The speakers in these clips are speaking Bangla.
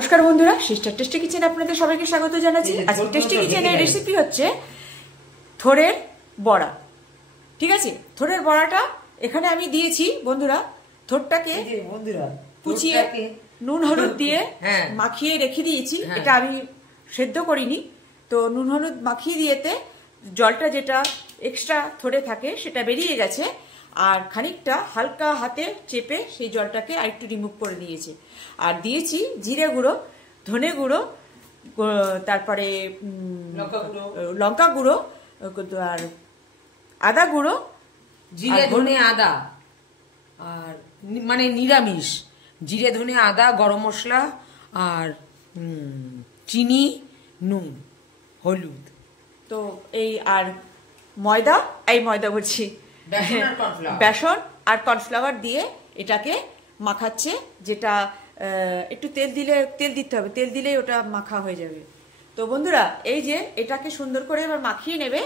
নমস্কার বন্ধুরা, সিস্টার টেস্টি কিচেনে আপনাদের সবাইকে স্বাগত জানাচ্ছি। আজকে টেস্টি কিচেনের রেসিপি হচ্ছে থোড়ের বড়া। ঠিক আছে, থোড়ের বড়াটা এখানে আমি দিয়েছি বন্ধুরা। থোড়টাকে কুচিয়ে নুন হলুদ দিয়ে মাখিয়ে রেখে দিয়েছি। এটা আমি সেদ্ধ করিনি, তো নুন হলুদ মাখিয়ে দিয়েতে জলটা যেটা এক্সট্রা থোড়ে থাকে সেটা বেরিয়ে গেছে, আর খানিকটা হালকা হাতে চেপে সেই জলটাকে আরেকটু রিমুভ করে দিয়েছে। আর দিয়েছি জিরে গুঁড়ো, ধনে গুঁড়ো, তারপরে লঙ্কা গুঁড়ো, আর আদা গুঁড়ো, জিরে ধনে আদা, আর মানে নিরামিষ জিরে ধনে আদা, গরম মশলা, আর চিনি, নুন, হলুদ। তো এই আর ময়দা বলছি, বেসন আর কর্নফ্লাওয়ার দিয়ে এটাকে মাখাচ্ছে। যেটা একটু তেল দিতে হবে, তেল দিলেই ওটা মাখা হয়ে যাবে। তো বন্ধুরা, এই যে এটাকে সুন্দর করে এবার মাখিয়ে নেবে,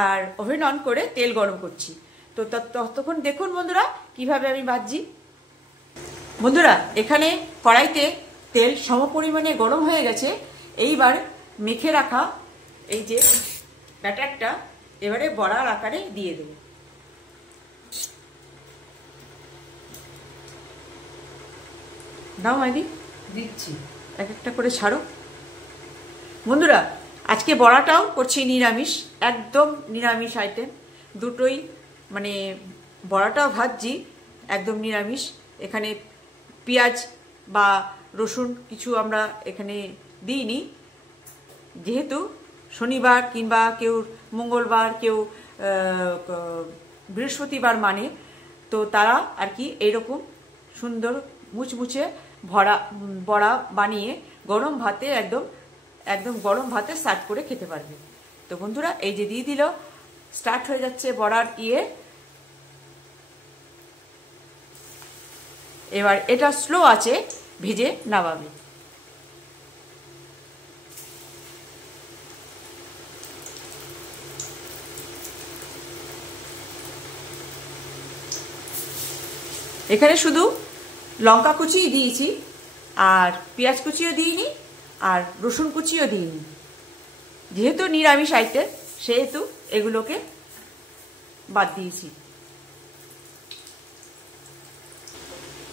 আর ওভেন অন করে তেল গরম করছি। তো ততক্ষণ দেখুন বন্ধুরা কিভাবে আমি ভাজছি। বন্ধুরা, এখানে কড়াইতে তেল সমপরিমাণে গরম হয়ে গেছে। এইবার মেখে রাখা এই যে ব্যাটারটা এবারে বড়ার আকারে দিয়ে দেবো। দাও মাইদি, দিচ্ছি, এক একটা করে ছাড়ো। বন্ধুরা, আজকে বড়াটাও করছি নিরামিষ, একদম নিরামিষ আইটেম দুটোই, মানে বড়াটাও ভাজছি একদম নিরামিষ। এখানে পেঁয়াজ বা রসুন কিছু আমরা এখানে দিইনি, যেহেতু শনিবার কিংবা কেউ মঙ্গলবার, কেউ বৃহস্পতিবার মানে, তো তারা আর কি এইরকম সুন্দর মুচমুচে বড়া বানিয়ে গরম ভাতে একদম গরম ভাতে সার্ভ করে খেতে পারবে। তো বন্ধুরা, এই যে দিয়ে দিল, স্টার্ট হয়ে যাচ্ছে বড়ার এবার এটা স্লো আছে ভেজে নামাবে। এখানে শুধু লঙ্কা কুচিই দিয়েছি, আর পেঁয়াজ কুচিও দিইনি, আর রসুন কুচিও দিইনি। যেহেতু নিরামিষ আইটেম সেহেতু এগুলোকে বাদ দিয়েছি।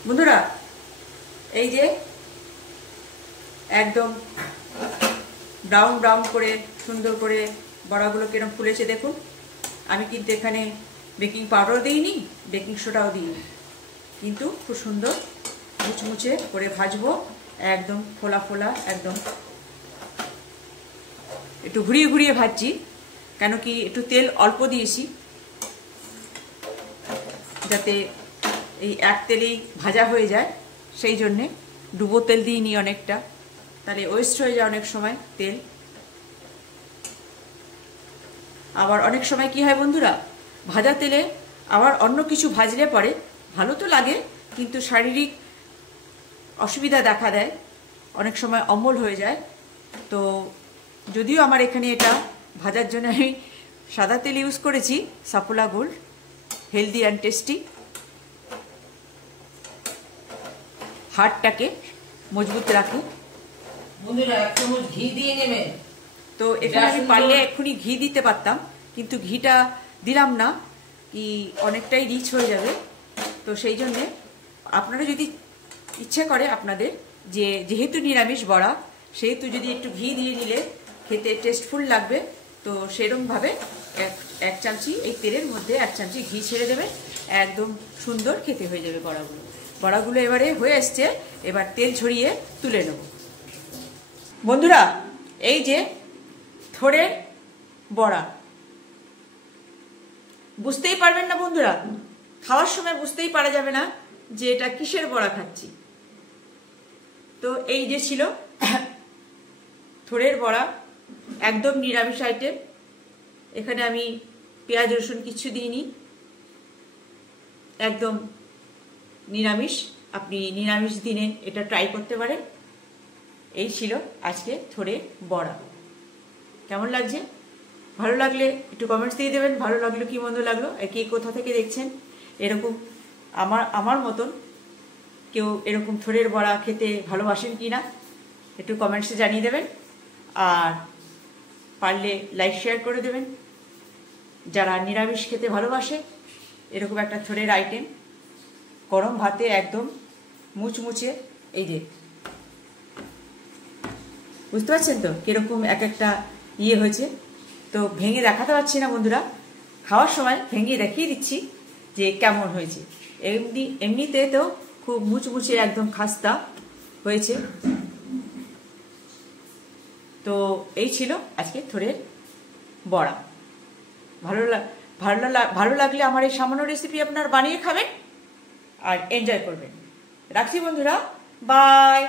বন্ধুরা, এই যে একদম ব্রাউন করে সুন্দর করে বড়াগুলো কিরম ফুলেছে দেখুন। আমি কিন্তু এখানে বেকিং পাউডার দিইনি, বেকিং সোডাও দিইনি, কিন্তু খুব সুন্দর মুচমুচে করে ভাজবো, একদম ফোলা ফোলা, একদম একটু ঘুরিয়ে ভাজছি। কেন কি একটু তেল অল্প দিয়েছি, যাতে এই এক তেলেই ভাজা হয়ে যায়, সেই জন্যে ডুবো তেল দিইনি অনেকটা, তাহলে ওয়েস্ট হয়ে যায় অনেক সময় তেল। আবার অনেক সময় কি হয় বন্ধুরা, ভাজা তেলে আবার অন্য কিছু ভাজলে পরে ভালো তো লাগে, কিন্তু শারীরিক অসুবিধা দেখা দেয়, অনেক সময় অম্বল হয়ে যায়। তো যদিও আমার এখানে এটা ভাজার জন্য আমি সাদা তেল ইউজ করেছি, Saffola gold, healthy and tasty, হাড়টাকে মজবুত রাখে। বন্ধুরা, এক চামচ ঘি দিয়ে নেবেন। তো এখানে আমি পারলে এক্ষুনি ঘি দিতে পারতাম, কিন্তু ঘিটা দিলাম না, কি অনেকটাই রিচ হয়ে যাবে। তো সেই জন্যে আপনারা যদি ইচ্ছে করে আপনাদের, যে যেহেতু নিরামিষ বড়া, সেহেতু যদি একটু ঘি দিয়ে নিলে খেতে টেস্টফুল লাগবে, তো সেরকমভাবে এক চামচি এই তেলের মধ্যে এক চামচি ঘি ছেড়ে দেবে, একদম সুন্দর খেতে হয়ে যাবে বড়াগুলো। এবারে হয়ে এসছে, এবার তেল ঝরিয়ে তুলে নেব। বন্ধুরা, এই যে থোড়ের বড়া, বুঝতেই পারবেন না বন্ধুরা, খাওয়ার সময় বুঝতেই পারা যাবে না যে এটা কিসের বড়া খাচ্ছি। তো এই যে ছিল থোড়ের বড়া, একদম নিরামিষ আইটেম। এখানে আমি পেঁয়াজ রসুন কিছু দিইনি, একদম নিরামিষ। আপনি নিরামিষ দিনে এটা ট্রাই করতে পারেন। এই ছিল আজকে থোড়ের বড়া। কেমন লাগছে? ভালো লাগলে একটু কমেন্টস দিয়ে দেবেন, ভালো লাগলো কি মন্দ লাগলো, কে কোথা থেকে দেখছেন। এরকম আমার মতন কেউ এরকম থোড়ের বড়া খেতে ভালোবাসেন কি না একটু কমেন্টসে জানিয়ে দেবেন, আর পারলে লাইক শেয়ার করে দেবেন। যারা নিরামিষ খেতে ভালোবাসে এরকম একটা থোড়ের আইটেম গরম ভাতে একদম মুচমুচে, এই যে বুঝতে পারছেন তো কিরকম এক একটা ইয়ে হয়েছে। তো ভেঙে দেখাতে পারছি না বন্ধুরা, খাওয়ার সময় ভেঙে দেখিয়ে দিচ্ছি যে কেমন হয়েছে। এমনিতে তো খুব মুচমুচে একদম খাস্তা হয়েছে। তো এই ছিল আজকে থোড়ের বড়া। ভালো লাগলে আমার এই সামান্য রেসিপি আপনার বানিয়ে খাবেন আর এনজয় করবেন। রাখছি বন্ধুরা, বাই।